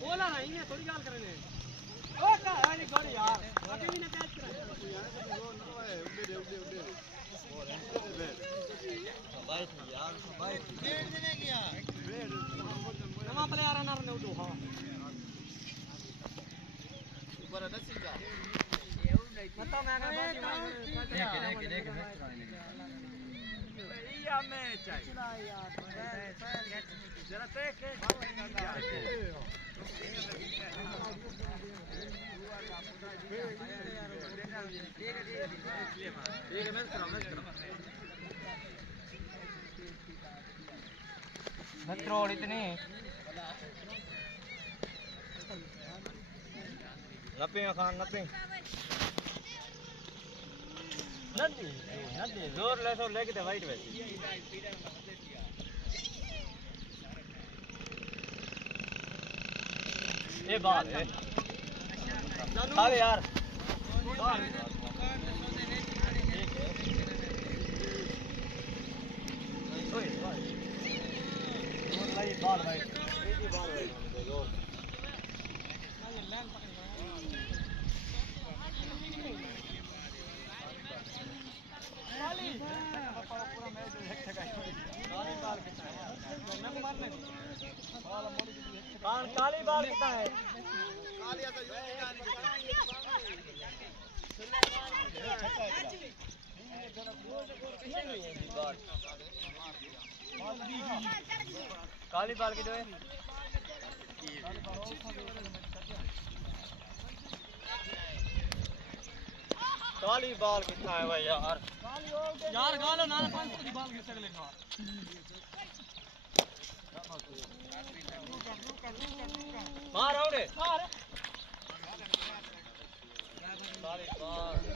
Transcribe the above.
बोला ना इन्हें थोड़ी गाल करने ओ का है नहीं गाड़ी यार अभी भी ना कैच करा बाइक यार बाइक डेढ़ दिन गया नवा प्लेयर आना ने उठो हां ऊपर नसी जा मत मैं का देख या मैच है चला यार जरा देख मत इतनी नपे खान नपे नदी जोर ले तो लेके वाइट वैसे ये बात है अरे यार बाल भाई काली बाल कितना है काली बाल की जो है काली बाल कितना है भाई यार यार गालो ना 500 की बाल घिस ले यार मार आउडे मार काली बाल